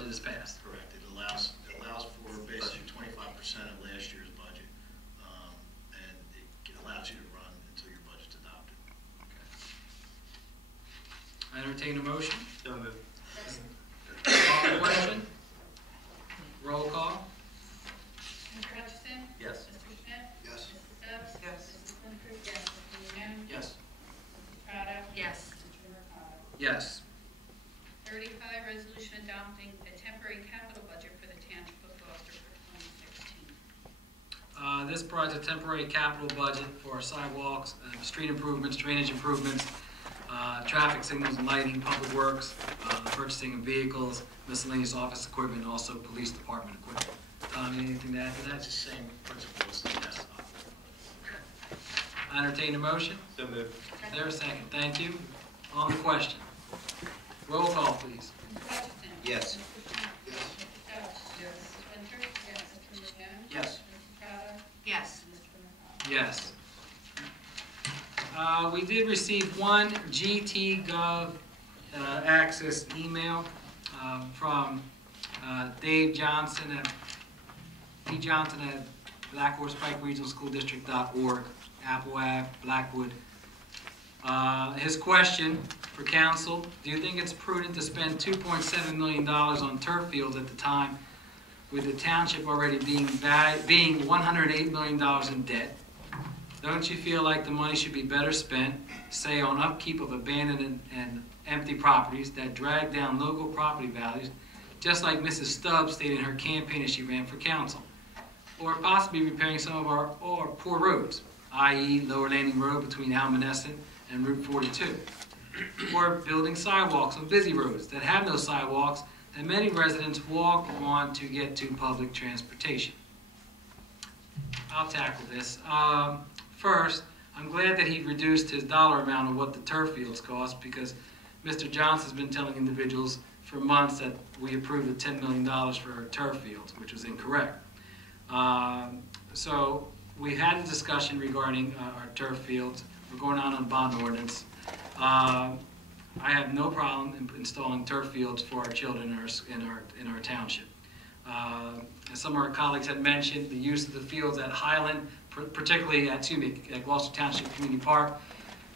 budget is passed. Correct. It allows for basically 25% of last year's budget, and it allows you to run until your budget's adopted. Okay. I entertain a motion. So moved. Call the question. Roll call. Mr. Hutchison? Yes. Mr. Schmidt? Yes. Mrs. Stubbs? Yes. Mrs. Winfrey? Yes. Mr. Leon? Yes. Mrs. Prado? Yes. Mr. Mercado? Yes. 35, resolution adopting a temporary capital budget for the Township of Gloucester for 2016. This provides a temporary capital budget for sidewalks, street improvements, drainage improvements, traffic signals and lighting, public works, the purchasing of vehicles, miscellaneous office equipment, and also police department equipment. Tom, anything to add to that? That's the same principle as the past. I entertain a motion. So moved. Is there a second? Thank you. On the question. Roll call, please. Mr. Hutchison? Yes. Mr. Schmidt? Yes. Mrs. Stubbs? Yes. Mrs. Winfrey? Yes. Mr. Leon? Yes. Mrs. Prado? Yes. Mr. Mercado? Yes. We did receive one GT Gov Access email from Dave Johnson at BlackHorsePikeRegionalSchoolDistrict.org, Apple Ave, Blackwood. His question for council: do you think it's prudent to spend $2.7 million on turf fields at the time, with the township already being $108 million in debt? Don't you feel like the money should be better spent, say, on upkeep of abandoned and empty properties that drag down local property values, just like Mrs. Stubbs stated in her campaign as she ran for council? Or possibly repairing some of our poor roads, i.e. Lower Landing Road between Almanesson and Route 42. Or building sidewalks on busy roads that have no sidewalks that many residents walk on to get to public transportation. I'll tackle this. First, I'm glad that he reduced his dollar amount of what the turf fields cost, because Mr. Johnson's been telling individuals for months that we approved the $10 million for turf fields, which was incorrect. So we had a discussion regarding our turf fields. We're going on a bond ordinance. I have no problem in installing turf fields for our children in our township. As some of our colleagues had mentioned, the use of the fields at Highland, particularly at Gloucester Township Community Park,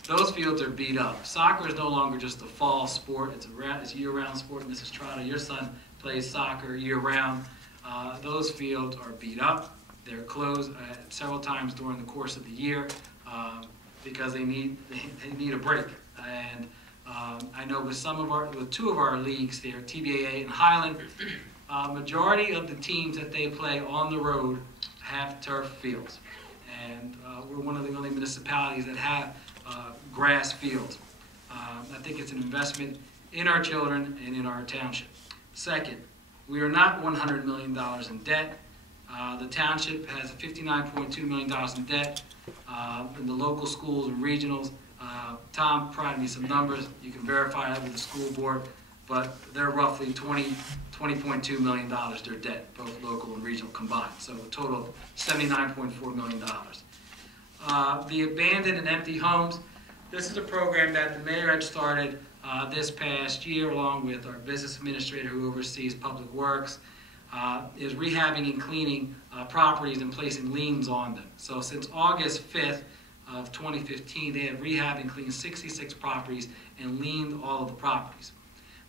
those fields are beat up. Soccer is no longer just a fall sport; it's a year-round sport. Mrs. Trotter, your son plays soccer year-round. Those fields are beat up. They're closed several times during the course of the year because they need a break. And I know with two of our leagues there, TBAA and Highland, majority of the teams that they play on the road have turf fields, and we're one of the only municipalities that have grass fields. I think it's an investment in our children and in our township. Second, we are not $100 million in debt. The township has $59.2 million in debt in the local schools and regionals. Tom provided me some numbers. You can verify that with the school board, but they're roughly $20.2 million their debt, both local and regional combined. So a total of $79.4 million. The abandoned and empty homes. This is a program that the mayor had started this past year, along with our business administrator who oversees public works, is rehabbing and cleaning properties and placing liens on them. So since August 5th of 2015, they have rehabbed and cleaned 66 properties and liened all of the properties.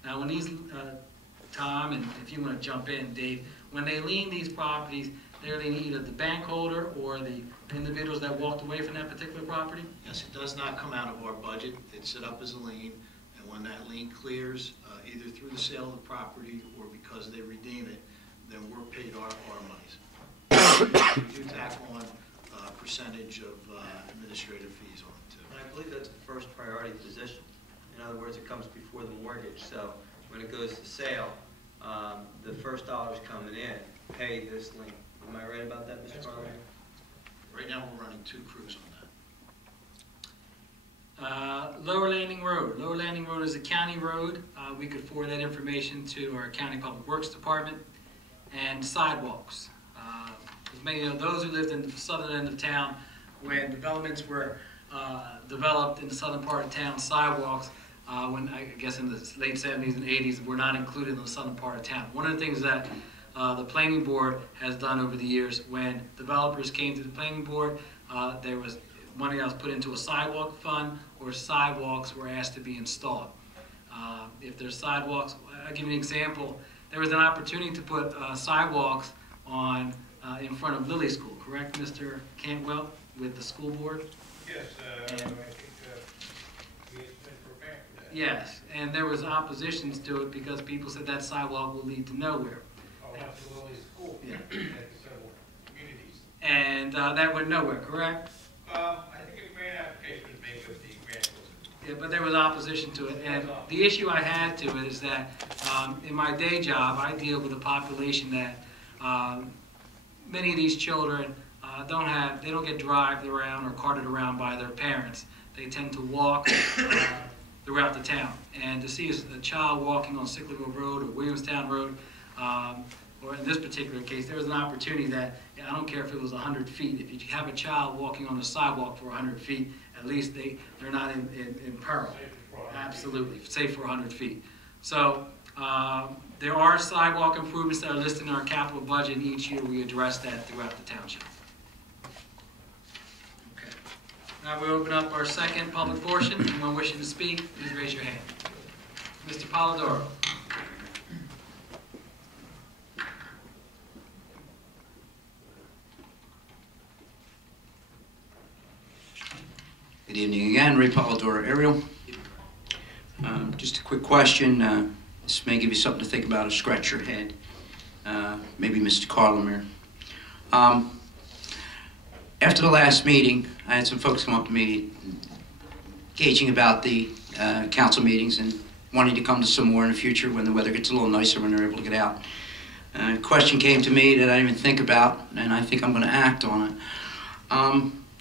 Now when these, Tom, and if you want to jump in, Dave, when they lien these properties, they're leaning either the bank holder or the individuals that walked away from that particular property? Yes, it does not come out of our budget. It's set up as a lien, and when that lien clears, either through the sale of the property or because they redeem it, then we're paid our monies. We do tack on a percentage of administrative fees on it too. And I believe that's the first priority position. In other words, it comes before the mortgage. So when it goes to sale, the first dollars coming in pay this lien. Am I right about that, Mr. Barlow? Right now, we're running 2 crews on that. Lower Landing Road. Lower Landing Road is a county road. We could forward that information to our county public works department. And sidewalks. Many of those who lived in the southern end of town, when developments were developed in the southern part of town, sidewalks when I guess in the late 70s and 80s were not included in the southern part of town. One of the things that the planning board has done over the years, when developers came to the planning board, there was money that was put into a sidewalk fund, or sidewalks were asked to be installed. If there's sidewalks, I'll give you an example. There was an opportunity to put sidewalks on in front of Lilly School, correct, Mr. Cantwell, with the school board? Yes, I think we had been prepared for that. Yes, and there was oppositions to it because people said that sidewalk will lead to nowhere. Oh, absolutely, school. Yeah. At several communities. And that went nowhere, correct? I think a grant application was made with the grant was. Yeah, but there was opposition to it, and the issue I had to it is that in my day job, I deal with a population that many of these children they don't get driven around or carted around by their parents. They tend to walk throughout the town, and to see a child walking on Sicklerville Road or Williamstown Road, or in this particular case, there was an opportunity that, I don't care if it was 100 feet, if you have a child walking on the sidewalk for 100 feet, at least they're not in peril. Absolutely, safe for 100 feet. So there are sidewalk improvements that are listed in our capital budget, and each year we address that throughout the township. Okay. Now we open up our second public portion. Anyone wishing to speak, please raise your hand. Mr. Polidoro. Good evening again, Ray Polidoro, Ariel. Just a quick question. This may give you something to think about or scratch your head. Maybe Mr. Carlemere. After the last meeting, I had some folks come up to me gauging about the council meetings and wanting to come to some more in the future when the weather gets a little nicer, when they're able to get out. A question came to me that I didn't even think about, and I think I'm going to act on it.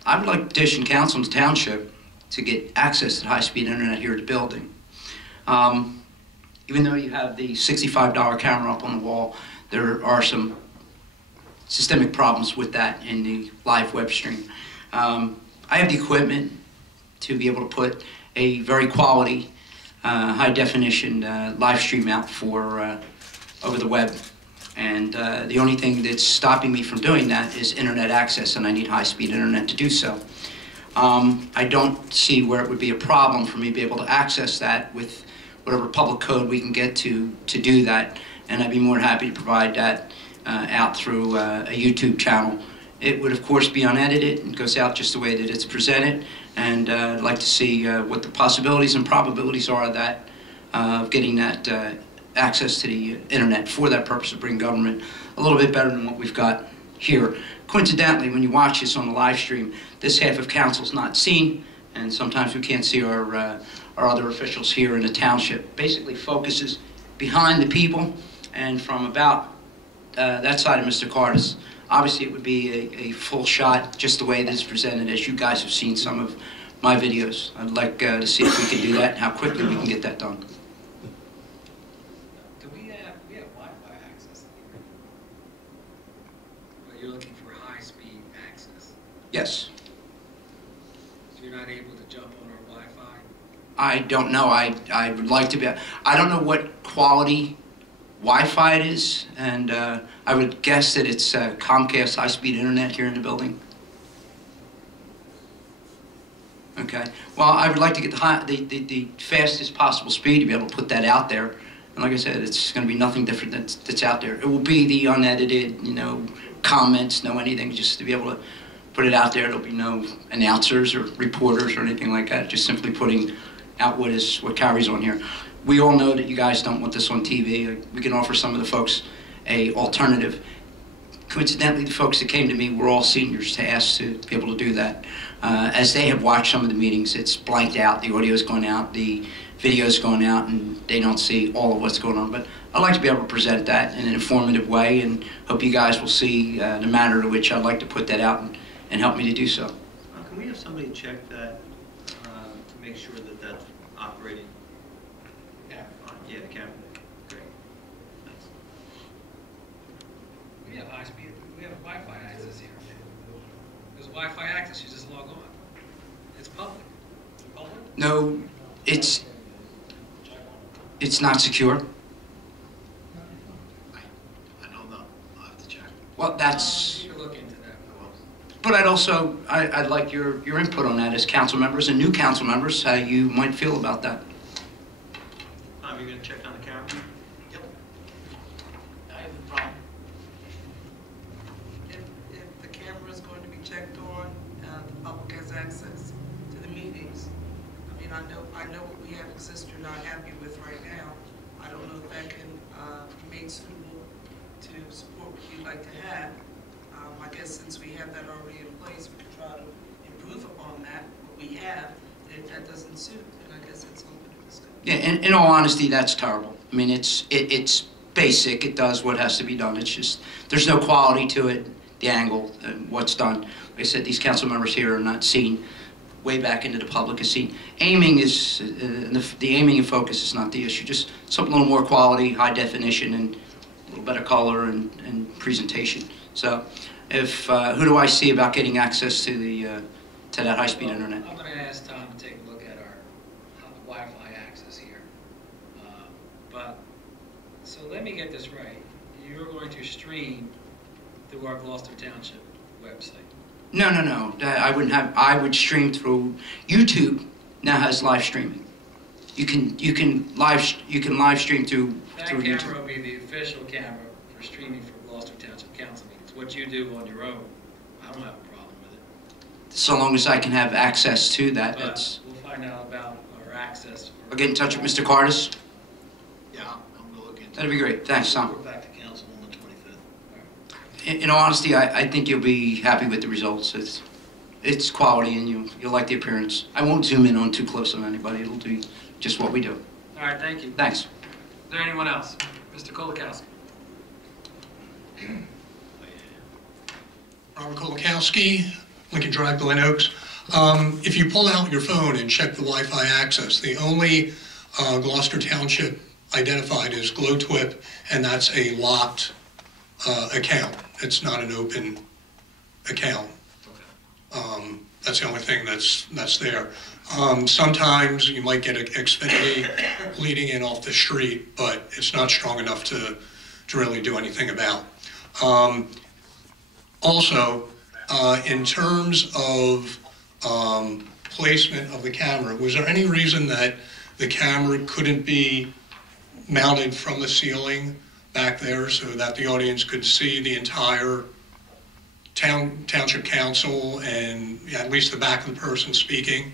I would like to petition council in the township to get access to high-speed internet here at the building. Even though you have the $65 camera up on the wall, there are some systemic problems with that in the live web stream. I have the equipment to be able to put a very quality, high-definition live stream out for over the web. And the only thing that's stopping me from doing that is internet access, and I need high-speed internet to do so. I don't see where it would be a problem for me to be able to access that with whatever public code we can get to do that, and I'd be more than happy to provide that out through a YouTube channel. It would, of course, be unedited and goes out just the way that it's presented, and I'd like to see what the possibilities and probabilities are of that, of getting that access to the internet for that purpose of bringing government a little bit better than what we've got here. Coincidentally, when you watch this on the live stream, this half of council's not seen, and sometimes we can't see our other officials here in the township. Basically focuses behind the people, and from about that side of Mr. Cardis, obviously it would be a full shot just the way that it's presented, as you guys have seen some of my videos. I'd like to see if we can do that and how quickly we can get that done. We have Wi-Fi access here. But you're looking for high-speed access. Yes. So you're not able to jump on our Wi-Fi? I don't know. I would like to be. I don't know what quality Wi-Fi it is, and I would guess that it's Comcast high-speed internet here in the building. Okay. Well, I would like to get the fastest possible speed to be able to put that out there. And like I said, it's going to be nothing different that's out there. It will be the unedited, comments, no anything, just to be able to put it out there. There'll be no announcers or reporters or anything like that. Just simply putting out what carries on here. We all know that you guys don't want this on TV. We can offer some of the folks a alternative. Coincidentally, the folks that came to me were all seniors to ask to be able to do that. As they have watched some of the meetings, it's blanked out. The audio's gone out, the video's gone out, and they don't see all of what's going on. But I'd like to be able to present that in an informative way, and hope you guys will see the manner in which I'd like to put that out and help me to do so. Can we have somebody check that to make sure that that's operating? Yeah. Yeah, the camera. Great. Thanks. We have high-speed. We have Wi-Fi access here. There's Wi-Fi access. You just log on. It's public. Is it public? No, it's It's not secure? I don't know. I'll have to check. Well, that's, You can look into that. but I'd like your input on that as council members and new council members, how you might feel about that. Tom, you gonna check on the camera? Yep. I have a problem. If the camera is going to be checked on, the public has access to the meetings. I mean, I know what we have exists you're not happy with right now. I don't know if that can be made suitable to support what you'd like to have. I guess since we have that already in place, we can try to improve upon that, what we have. And if that doesn't suit, then I guess it's something to discuss. Yeah, in all honesty, that's terrible. I mean, it's basic. It does what has to be done. It's just, there's no quality to it, the angle, and what's done. Like I said, these council members here are not seen way back into the public is seen. Aiming is, the aiming and focus is not the issue. Just something a little more quality, high definition, and a little better color and presentation. So, if who do I see about getting access to the to that high-speed internet? I'm going to ask Tom to take a look at our Wi-Fi access here. So let me get this right. You're going to stream through our Gloucester Township website. No. I wouldn't have. I would stream through YouTube. Now has live streaming. You can live stream through That YouTube. camera will be the official camera for streaming for Gloucester Township Council meetings. What you do on your own, I don't have a problem with it. So long as I can have access to that, But that's. we'll find out about our access. I'll get in touch with Mr. Cardis. Yeah, I'm gonna look into it. That'd be great. Thanks, Tom. Report back to council on the 25th. In all honesty, I think you'll be happy with the results. It's quality, and you'll like the appearance. I won't zoom in on too close on anybody. It'll do just what we do. All right, thank you. Thanks. Is there anyone else? Mr. Kolakowski. Robert Kolakowski, Lincoln Drive, Glen Oaks. If you pull out your phone and check the Wi-Fi access, the only Gloucester Township identified is GlowTwip, and that's a locked account. It's not an open account. That's the only thing that's there. Sometimes you might get an Xfinity leading in off the street, but it's not strong enough to really do anything about. Also, in terms of placement of the camera, was there any reason that the camera couldn't be mounted from the ceiling back there so that the audience could see the entire Township Council and at least the back of the person speaking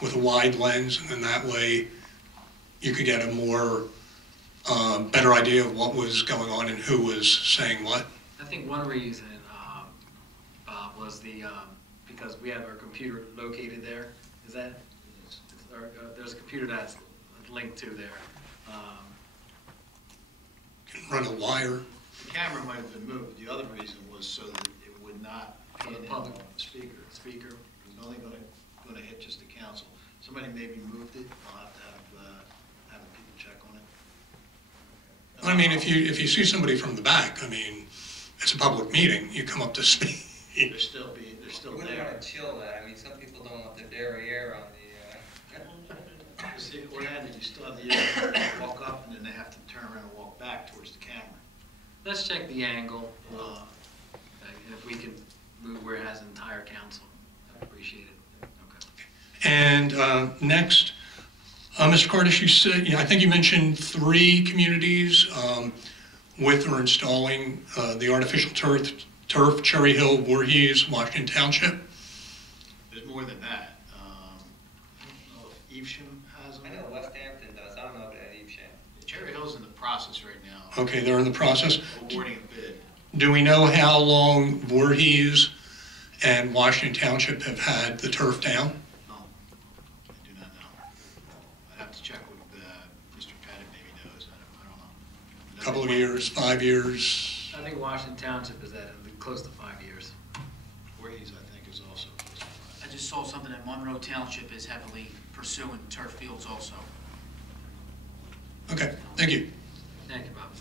with a wide lens, and then that way you could get a more better idea of what was going on and who was saying what? I think one reason, Bob, was because we have our computer located there. Is that? There's a computer that's linked to there. Can run a wire. The camera might have been moved. The other reason was so that it would not For the hit public. the speaker. It was only gonna hit just the council. Somebody maybe moved it. I'll have to have the people check on it. I mean, if you see somebody from the back, I mean, it's a public meeting. You come up to speak. They're still You wouldn't there. want to chill that. I mean, some people don't want the derriere on the, See, or that you still have the ability to walk up and then they have to turn around and walk back towards the camera. Let's check the angle, and if we can move where it has entire council. I appreciate it. Okay. And next, Mr. Cardis, you said, I think you mentioned 3 communities with or installing the artificial turf, Cherry Hill, Voorhees, Washington Township. There's more than that. I don't know if Evesham has them. I know West Hampton does. I don't know about Evesham. Cherry Hill's in the process right now. Okay, they're in the process. Awarding a bid. Do we know how long Voorhees and Washington Township have had the turf down? No, I do not know. I'd have to check with Mr. Pettit, maybe knows. I don't know. A couple of years, 5 years? I think Washington Township is at close to 5 years. Voorhees, I think, is also close to 5. I just saw something that Monroe Township is heavily pursuing turf fields also. Okay, thank you. Thank you, Bob.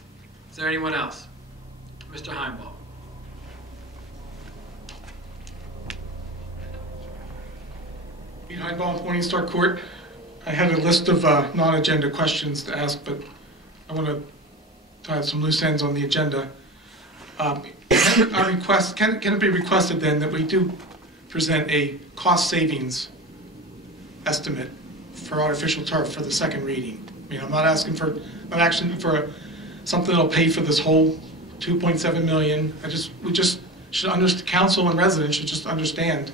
Is there anyone else? Mr. Heimbaugh. Behind Ball, Morningstar Court. I had a list of non-agenda questions to ask, but I want to have some loose ends on the agenda. Can it be requested then that we do present a cost savings estimate for artificial turf for the second reading? I mean, I'm not asking for something that'll pay for this whole 2.7 million. We just should understand, council and residents should just understand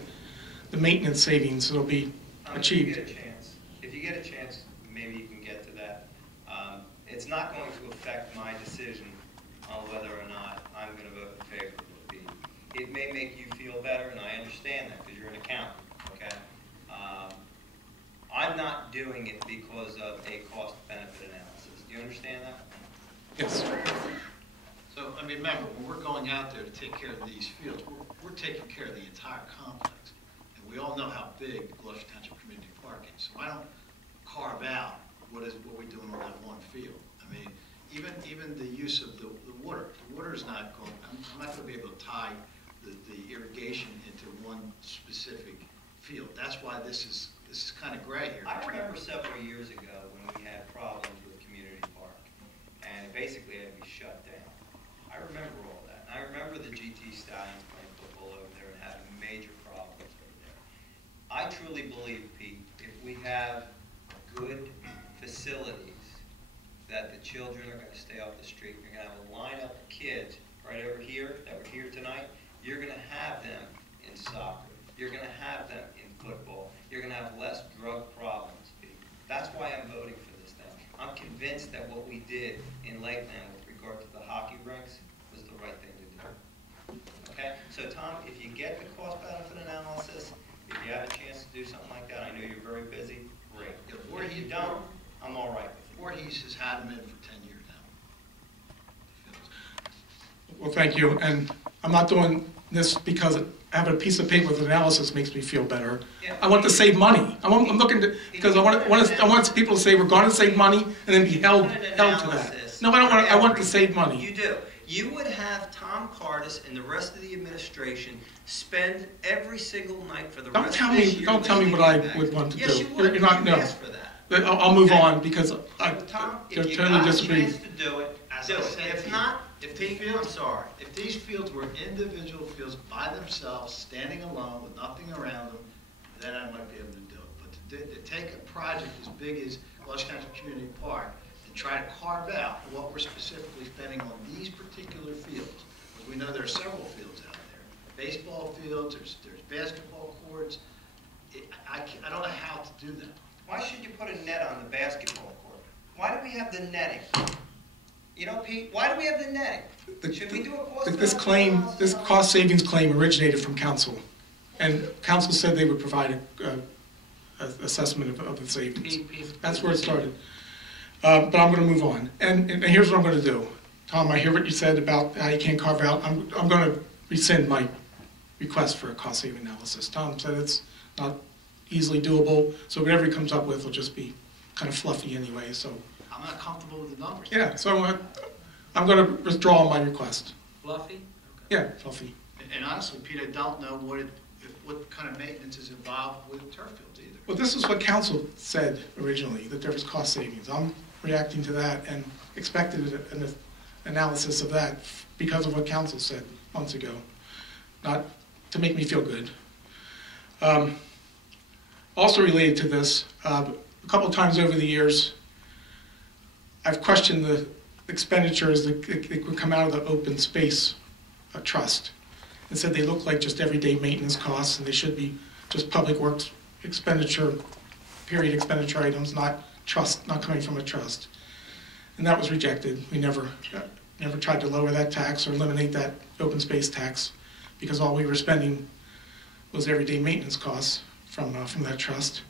the maintenance savings that'll be achieved. If you get a chance, maybe you can get to that. It's not going to affect my decision on whether or not I'm going to vote in favor of the fee. It may make you feel better, and I understand that because you're an accountant, okay? I'm not doing it because of a cost-benefit analysis. Do you understand that? Yes. So, I mean, remember, when we're going out there to take care of these fields, we're taking care of the entire complex. And we all know how big Gloucester Township Community Park is. So I don't carve out what we're doing on that one field. I mean, even the use of the water. The water is not going, I'm not going to be able to tie the irrigation into one specific field. That's why this is kind of gray here. I remember several years ago when we had problems with Community Park, and basically it had to be shut down. I remember all that. And I remember the GT Stallions playing football over there and having major problems over there. I truly believe, Pete, if we have good facilities, that the children are going to stay off the street. You're going to have a lineup of kids right over here that were here tonight. You're going to have them in soccer. You're going to have them in football. You're going to have less drug problems, Pete. That's why I'm voting for this thing. I'm convinced that what we did in Lakeland with regard to the hockey rinks was the right thing to do. Okay? So, Tom, if you get the cost-benefit analysis, if you have a chance to do something like that, I know you're very busy, great. If you don't, I'm all right with it. Voorhees has had them in for 10 years now. Well, thank you. And I'm not doing this because having a piece of paper with analysis makes me feel better. Yeah. I want to save money. I'm looking to, because I want people to say we're going to save money and then be held to that. No, I don't want. I want to save money. You do. You would have Tom Cardis and the rest of the administration spend every single night for the rest of this year. Don't tell me what I would want to do. Yes, you would. You're not. No. Ask for that. I'll move on because I Tom, if you totally got disagree. a chance to do it, do it. If not, I'm sorry. If these fields were individual fields by themselves, standing alone with nothing around them, then I might be able to do it. But to take a project as big as Gloucester Township Community Park and try to carve out what we're specifically spending on these particular fields, because we know there are several fields out there. Baseball fields, there's basketball courts. I don't know how to do that. Why should you put a net on the basketball court? Why do we have the netting? You know, Pete, why do we have the netting? Should we do a cost? This cost savings claim originated from council, and council said they would provide an assessment of the savings. That's where it started. But I'm going to move on, and here's what I'm going to do. Tom, I hear what you said about how you can't carve out. I'm going to rescind my request for a cost saving analysis. Tom said it's not easily doable, so whatever he comes up with will just be kind of fluffy anyway. So I'm not comfortable with the numbers. yeah, so I'm going to withdraw my request. Fluffy? Okay. Yeah, fluffy. And honestly, Pete, I don't know what kind of maintenance is involved with turf fields either. Well, this is what council said originally, that there was cost savings. I'm reacting to that and expected an analysis of that because of what council said months ago, not to make me feel good. Also related to this, a couple of times over the years, I've questioned the expenditures that would come out of the open space trust and said they look like just everyday maintenance costs and they should be just public works expenditure, period expenditure items, not coming from a trust. And that was rejected. We never tried to lower that tax or eliminate that open space tax because all we were spending was everyday maintenance costs from that trust.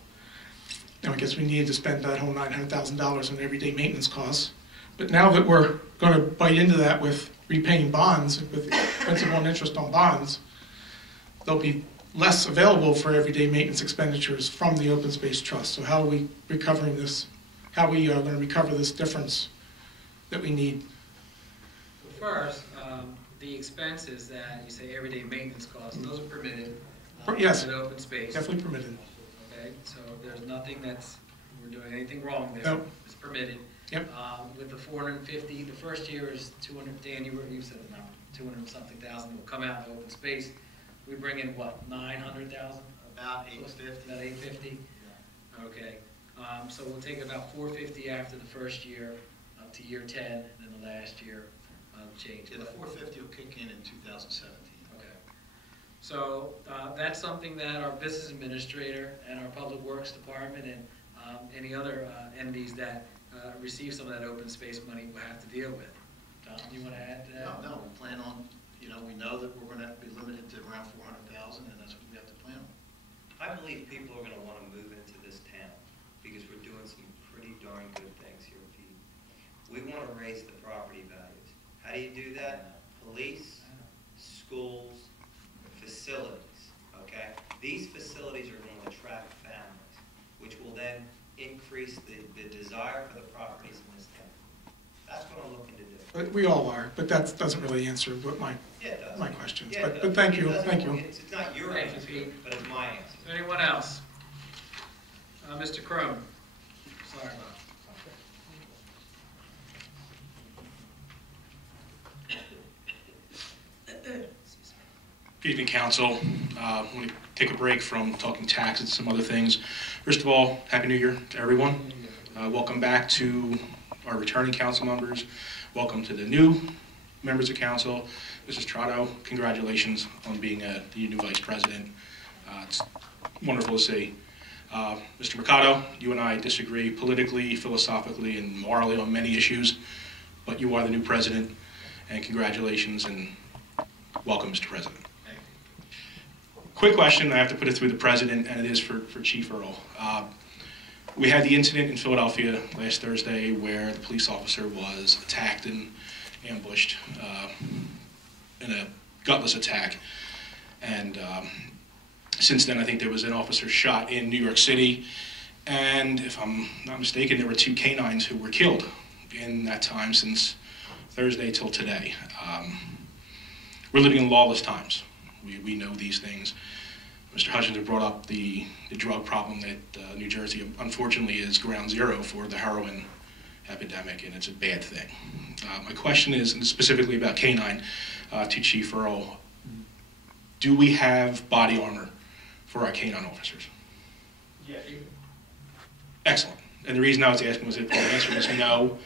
Now I guess we needed to spend that whole $900,000 on everyday maintenance costs. But now that we're going to bite into that with repaying bonds, with principal and interest on bonds, there'll be less available for everyday maintenance expenditures from the open space trust. So how are we recovering this? How are we going to recover this difference that we need? First, the expenses that you say everyday maintenance costs, those are permitted. Yes, in open space. definitely permitted. Okay, so there's nothing that's we're doing anything wrong there. Nope. It's permitted. Yep. With the 450, the first year is 200, Dan, you said the number, 200 something thousand will come out in open space. We bring in what, 900,000? About 850. About 850? Okay. So we'll take about 450 after the first year, up to year 10, and then the last year change. Yeah, the 450 will kick in 2017. Okay. So that's something that our business administrator and our public works department and any other entities that receive some of that open space money will have to deal with. Tom, you want to add to that? No, we plan on, we know that we're going to have to be limited to around 400,000, and that's what we have to plan on. I believe people are going to want to move into this town because we're doing some pretty darn good things here, Pete. We want to raise the property values. How do you do that? Police, schools, facilities, okay? These facilities are going to attract families, which will then increase the desire for the properties in this town. That's what I'm looking to do. But we all are, but that doesn't really answer what my questions. Yeah, But thank you, thank you. It's not your Thank you, answer, Pete. but it's my answer. Anyone else? Mr. Crum. Sorry about Good evening, Council. I want to take a break from talking tax and some other things. First of all, Happy New Year to everyone. Welcome back to our returning council members. Welcome to the new members of council. Mrs. Trotto, congratulations on being the new vice president. It's wonderful to see. Mr. Mercado, you and I disagree politically, philosophically, and morally on many issues, but you are the new president, and congratulations and welcome, Mr. President. Quick question, I have to put it through the president, and it is for Chief Earl. We had the incident in Philadelphia last Thursday where the police officer was attacked and ambushed in a gutless attack. And since then, I think there was an officer shot in New York City. And if I'm not mistaken, there were 2 canines who were killed in that time since Thursday till today. We're living in lawless times. We know these things. Mr. Hutchins brought up the drug problem that New Jersey, unfortunately, is ground zero for the heroin epidemic, and it's a bad thing. My question is, and specifically about canine, to Chief Earl, do we have body armor for our canine officers? Yeah. Excellent. And the reason I was asking was if the answer was no.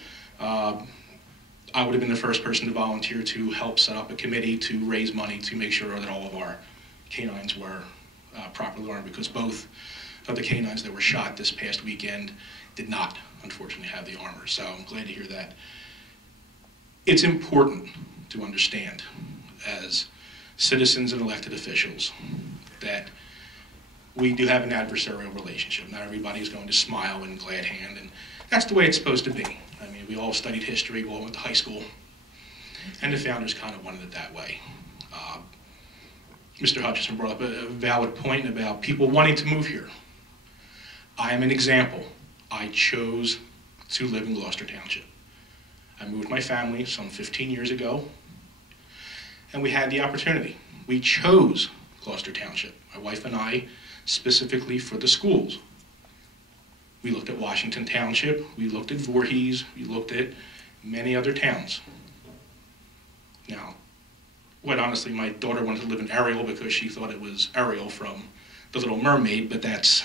I would have been the first person to volunteer to help set up a committee to raise money to make sure that all of our canines were properly armed, because both of the canines that were shot this past weekend did not, unfortunately, have the armor. So I'm glad to hear that. It's important to understand as citizens and elected officials that we do have an adversarial relationship. Not everybody is going to smile and glad hand, and that's the way it's supposed to be. I mean, we all studied history, we all went to high school, and the founders kind of wanted it that way. Mr. Hutchison brought up a valid point about people wanting to move here. I am an example. I chose to live in Gloucester Township. I moved my family some 15 years ago, and we had the opportunity. We chose Gloucester Township, my wife and I, specifically for the schools. We looked at Washington Township, we looked at Voorhees, we looked at many other towns. Now, quite honestly, my daughter wanted to live in Ariel because she thought it was Ariel from The Little Mermaid, but that's,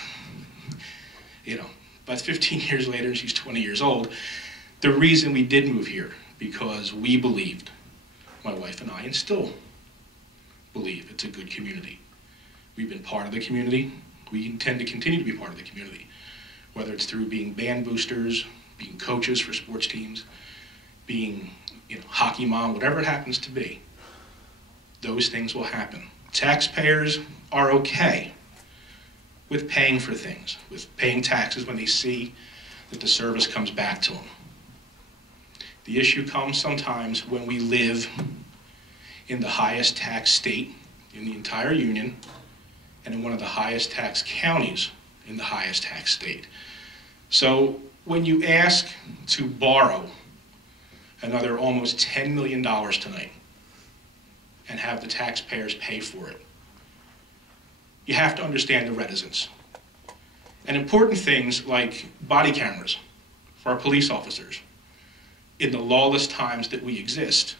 but 15 years later, and she's 20 years old. The reason we did move here, because we believed, my wife and I, and still believe it's a good community. We've been part of the community. We intend to continue to be part of the community, whether it's through being band boosters, being coaches for sports teams, being hockey mom, whatever it happens to be. Those things will happen. Taxpayers are okay with paying for things, with paying taxes when they see that the service comes back to them. The issue comes sometimes when we live in the highest tax state in the entire union and in one of the highest tax counties in the highest tax state. So when you ask to borrow another almost $10 million tonight and have the taxpayers pay for it, you have to understand the reticence. And important things like body cameras for our police officers in the lawless times that we exist.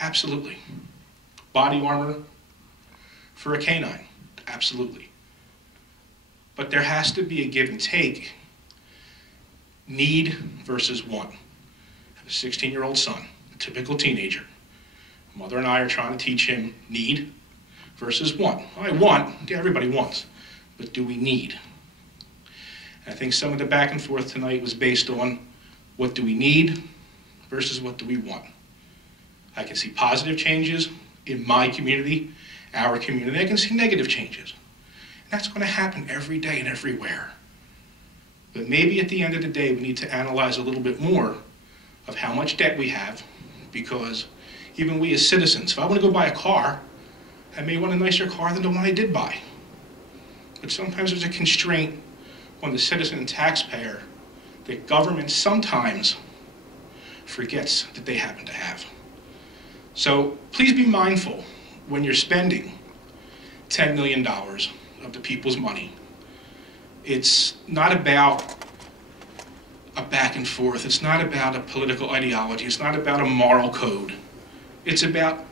Absolutely. Body armor for a canine. Absolutely. But there has to be a give and take. Need versus want. I have a 16-year-old son, a typical teenager. Mother and I are trying to teach him need versus want. I want, yeah, everybody wants, but do we need? And I think some of the back and forth tonight was based on what do we need versus what do we want. I can see positive changes in my community, our community. I can see negative changes. And that's going to happen every day and everywhere. But maybe at the end of the day, we need to analyze a little bit more of how much debt we have, because even we as citizens, if I want to go buy a car, I may want a nicer car than the one I did buy. But sometimes there's a constraint on the citizen and taxpayer that government sometimes forgets that they happen to have. So please be mindful when you're spending $10 million of the people's money. It's not about a back and forth. It's not about a political ideology. It's not about a moral code. It's about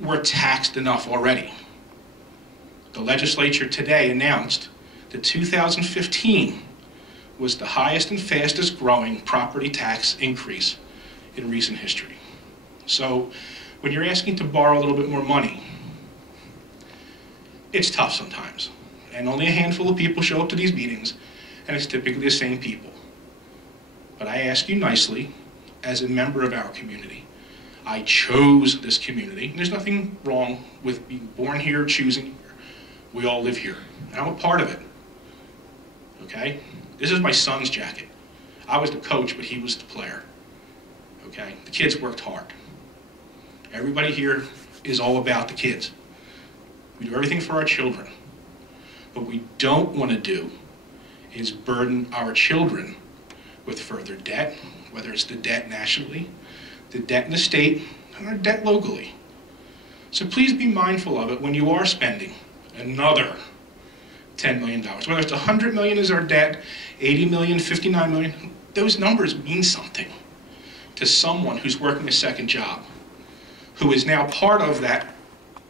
we're taxed enough already. The legislature today announced that 2015 was the highest and fastest growing property tax increase in recent history. So when you're asking to borrow a little bit more money, it's tough sometimes. And only a handful of people show up to these meetings, and it's typically the same people. But I ask you nicely, as a member of our community, I chose this community. And there's nothing wrong with being born here, choosing here. We all live here, and I'm a part of it. Okay? This is my son's jacket. I was the coach, but he was the player. Okay? The kids worked hard. Everybody here is all about the kids. We do everything for our children. What we don't want to do is burden our children with further debt, whether it's the debt nationally, the debt in the state, and our debt locally. So please be mindful of it when you are spending another $10 million. Whether it's $100 million is our debt, $80 million, $59 million, those numbers mean something to someone who's working a second job, who is now part of that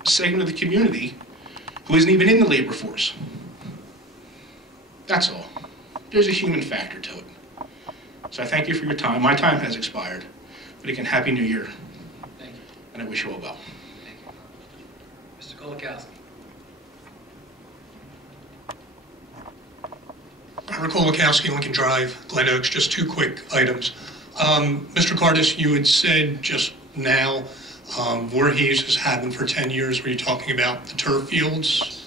segment of the community who isn't even in the labor force. That's all. There's a human factor to it. So I thank you for your time. My time has expired. But again, Happy New Year. Thank you. And I wish you all well. Thank you. Mr. Kolakowski. Robert Kolakowski, Lincoln Drive, Glen Oaks, just two quick items. Mr. Cardis, you had said just now Voorhees has happened for 10 years. Were you talking about the turf fields?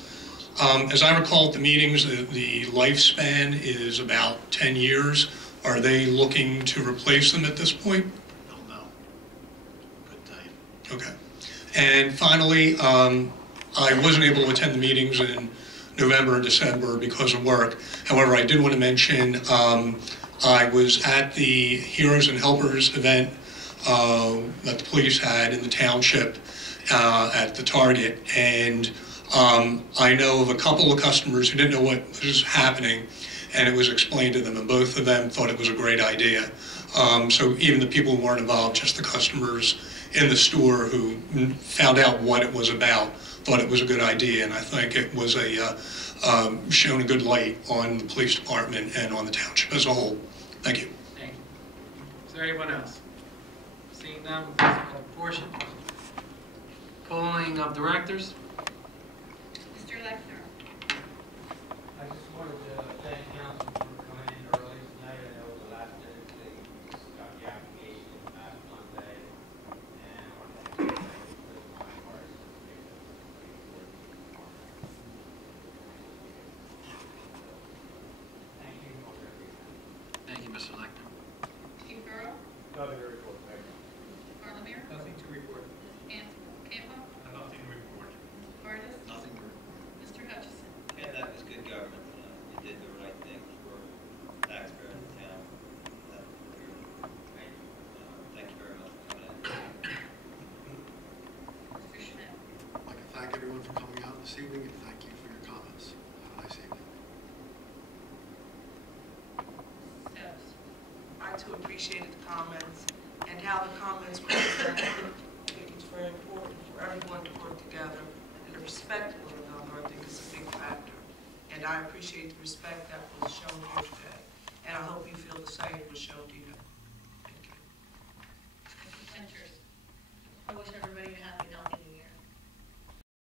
As I recall at the meetings, the lifespan is about 10 years. Are they looking to replace them at this point? Don't know. Couldn't tell you. Okay. And finally, I wasn't able to attend the meetings in November and December because of work. However, I did want to mention I was at the Heroes and Helpers event that the police had in the township at the Target, and I know of a couple of customers who didn't know what was happening, and it was explained to them, and both of them thought it was a great idea. So even the people who weren't involved, just the customers in the store who found out what it was about, thought it was a good idea, and I think it was shown a good light on the police department and on the township as a whole. Thank you. Thank you. Is there anyone else? Seeing none, portion. Polling of directors. Mr. Lechner. I just wanted to thank council for coming in early tonight. I know it was the last minute they got the application last Monday, and I want to thank you for my part. Thank you. Thank you, Mr. Lechner. Chief Burrow. Nothing to report, thank you. Parliament. Nothing to report. Campbell. Nothing to report. Cardis. Nothing to report. Mr. Hutchison. Yeah, that was good government. You did the right thing for taxpayers in town. Thank you very much for coming in. Mr. Schmidt. I'd like to thank everyone for coming out this evening and thank you for your comments. Have a nice evening. how the comments were presented. I think it's very important for everyone to work together and to respect one another. I think it's a big factor. And I appreciate the respect that was shown here today.